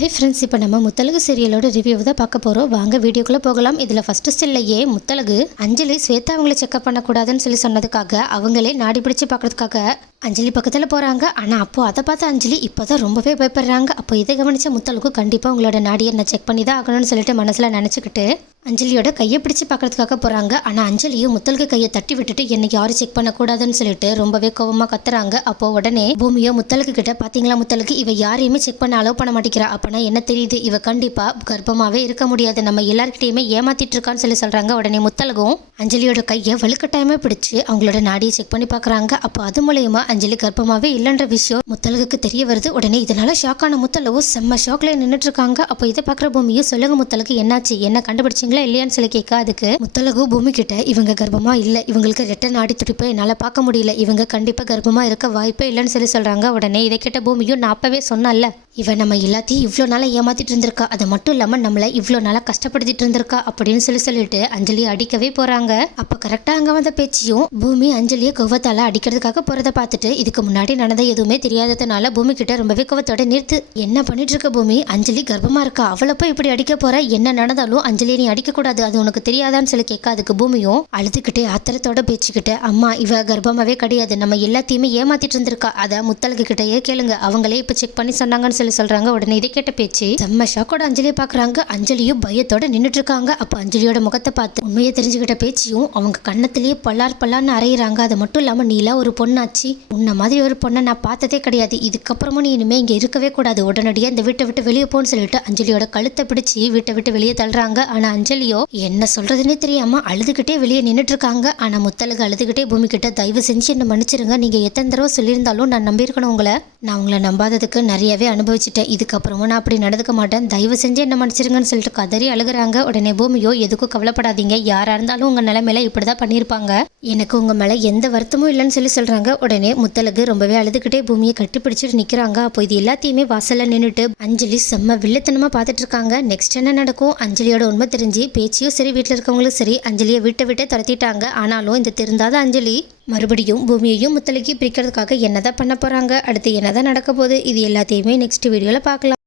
Hi friends இப்போ நம்ம Muthazhagu சீரியலோட review தான் பார்க்க போகிறோம் வாங்க வீடியோக்குள்ளே போகலாம். இதில் ஃபஸ்ட்டு ஸ்டில்லையே முத்தலகு அஞ்சலி ஸ்வேதா அவங்கள செக்அப் பண்ணக்கூடாதுன்னு சொல்லி சொன்னதுக்காக அவங்களே நாடி பிடிச்சி பார்க்குறதுக்காக அஞ்சலி பக்கத்தில் போகிறாங்க ஆனால் அப்போ அதை பார்த்து அஞ்சலி இப்போ தான் ரொம்பவே பயப்படுறாங்க. அப்போ இதை கவனித்த முத்தலகு கண்டிப்பாக உங்களோட நாடியை நான் செக் பண்ணி தான் ஆகணும்னு சொல்லிட்டு மனசில் நினச்சிக்கிட்டு அஞ்சலியோட கையை பிடிச்சு பார்க்கறதுக்காக போகிறாங்க ஆனால் அஞ்சலியும் முத்தலுக்கு கையை தட்டி விட்டுட்டு என்னை யாரும் செக் பண்ணக்கூடாதுன்னு சொல்லிட்டு ரொம்பவே கோவமாக கத்துறாங்க. அப்போ உடனே பூமியோ முத்தலுக்கு கிட்ட பார்த்தீங்களா முத்தலுக்கு? இவ யாரையுமே செக் பண்ண அலோவ் பண்ண மாட்டேங்கிறா. அப்போனா என்ன தெரியுது? இவ கண்டிப்பாக கர்ப்பமாகவே இருக்க முடியாது. நம்ம எல்லாருக்கிட்டையுமே ஏமாத்திட்டு இருக்கான்னு சொல்லி சொல்கிறாங்க உடனே முத்தலகும் அஞ்சலியோட கையை வலுக்கட்டாயமே பிடிச்சு அவங்களோட நாடியை செக் பண்ணி பார்க்குறாங்க. அப்போ அது மூலயமா அஞ்சலி கர்ப்பமாகவே இல்லைன்ற விஷயம் முத்தலகுக்கு தெரிய வருது. உடனே இதனால ஷாக்கான முத்தலவும் செம்ம ஷாக்ல நின்றுட்டு இருக்காங்க. அப்போ இதை பார்க்குற பூமியும் சொல்லுங்க முத்தலுக்கு என்னாச்சு? என்ன கண்டுபிடிச்சிங்களா? இல்லையான்னு சொல்லி கேட்க அதுக்கு முத்தலகு பூமி கிட்ட இவங்க கர்ப்பமா இல்லை. இவங்களுக்கு ரிட்டன் நாடி துடிப்பை என்னால் பார்க்க முடியல. இவங்க கண்டிப்பாக கர்ப்பமா இருக்க வாய்ப்பே இல்லைன்னு சொல்லி சொல்றாங்க. உடனே இதை கேட்ட பூமியும் நான் அப்பவே சொன்னல இவன் நம்ம எல்லாத்தையும் இவ்வளோ நாளாக ஏமாத்திட்டு இருந்திருக்கா. அது மட்டும் இல்லாமல் நம்மளை இவ்வளோ நாளாக கஷ்டப்படுத்திட்டு இருந்திருக்கா அப்படின்னு சொல்லி சொல்லிட்டு அஞ்சலி அடிக்கவே போகிறாங்க அப்போ கரெக்டாக அங்கே வந்த பேச்சியும் பூமி அஞ்சலியை கோவத்தால அடிக்கிறதுக்காக போகிறத பார்த்துட்டு இதுக்கு முன்னாடி நடந்த எதுவுமே தெரியாததுனால பூமி கிட்ட ரொம்பவே கோவத்தோட நிறுத்து. என்ன பண்ணிட்டு இருக்க பூமி? அஞ்சலி கர்ப்பமாக இருக்கா? அவளை போய் இப்படி அடிக்க போற? என்ன நடந்தாலும் அஞ்சலியை நீ அடிக்கக்கூடாது அது உனக்கு தெரியாதான்னு சொல்லி கேட்க அதுக்கு பூமியும் அழுதுகிட்டே ஆத்திரத்தோட பேச்சுக்கிட்டு அம்மா இவ கர்ப்பமாவே கிடையாது. நம்ம எல்லாத்தையுமே ஏமாத்திட்டு இருந்திருக்கா. அதை முத்தலுக்கு கிட்டேயே கேளுங்க. அவங்களே இப்போ செக் பண்ணி சொன்னாங்கன்னு சொல்லி சொல்றாங்க உடனே இதை கேட்ட பேச்சு செம்ம ஷாக்கோட அஞ்சலியை பார்க்குறாங்க அஞ்சலியும் பயத்தோட நின்றுட்டு இருக்காங்க அப்போ அஞ்சலியோட முகத்தை பார்த்து உண்மையை தெரிஞ்சுக்கிட்ட பேச்சியும் அவங்க கண்ணத்திலேயே பல்லார் பல்லார்னு அரையிறாங்க அது மட்டும் இல்லாமல் நீலாம் ஒரு பொண்ணாச்சு. உன்ன மாதிரி ஒரு பொண்ணை நான் பார்த்ததே கிடையாது. இதுக்கப்புறமும் நீ இனிமேல் இங்கே இருக்கவே கூடாது. உடனடியாக இந்த வீட்டை விட்டு வெளியே போன்னு சொல்லிட்டு அஞ்சலியோட கழுத்தை பிடிச்சி வீட்டை விட்டு வெளியே தள்ளுறாங்க. ஆனால் அஞ்சலியோ என்ன சொல்றதுன்னே தெரியாமல் அழுதுகிட்டே வெளியே நின்னுட்டு இருக்காங்க ஆனால் முத்தலுக்கு அழுதுகிட்டே பூமி கிட்ட தயவு செஞ்சு என்ன மன்னிச்சிருங்க. நீங்கள் எத்தனை தடவை சொல்லியிருந்தாலும் நான் நம்பியிருக்கணும் உங்களை. நான் உங்களை நம்பாததுக்கு நிறையவே அனுபவிச்சிட்டேன். இதுக்கப்புறமும் நான் அப்படி நடந்துக்க மாட்டேன். தயவு செஞ்சு என்ன மன்னிச்சிருங்கன்னு சொல்லிட்டு கதறி அழுகுறாங்க. உடனே பூமியோ எதுக்கும் கவலைப்படாதீங்க. யாராக இருந்தாலும் உங்கள் நிலைமையில இப்படிதான் பண்ணியிருப்பாங்க. எனக்கு உங்கள் மேலே எந்த வருத்தமும் இல்லைன்னு சொல்லி சொல்கிறாங்க உடனே முத்தலகு ரொம்பவே அழுதுகிட்டே பூமியை கட்டிப்பிடிச்சிட்டு நிற்கிறாங்க அப்போ இது எல்லாத்தையுமே வாசலில் நின்றுட்டு அஞ்சலி செம்ம வில்லத்தனமாக பார்த்துட்டு இருக்காங்க. நெக்ஸ்ட் என்ன நடக்கும்? அஞ்சலியோட உண்மை தெரிஞ்சு பேச்சியும் சரி வீட்டில் இருக்கவங்களும் சரி அஞ்சலியை வீட்டை விட்டே துரத்திட்டாங்க. ஆனாலும் இந்த திருந்தாத அஞ்சலி மறுபடியும் பூமியையும் முத்தலைக்கு பிரிக்கிறதுக்காக என்னதான் பண்ண போறாங்க? அடுத்து என்னதான் நடக்க போகுது? இது எல்லாத்தையுமே நெக்ஸ்ட் வீடியோவில் பார்க்கலாம்.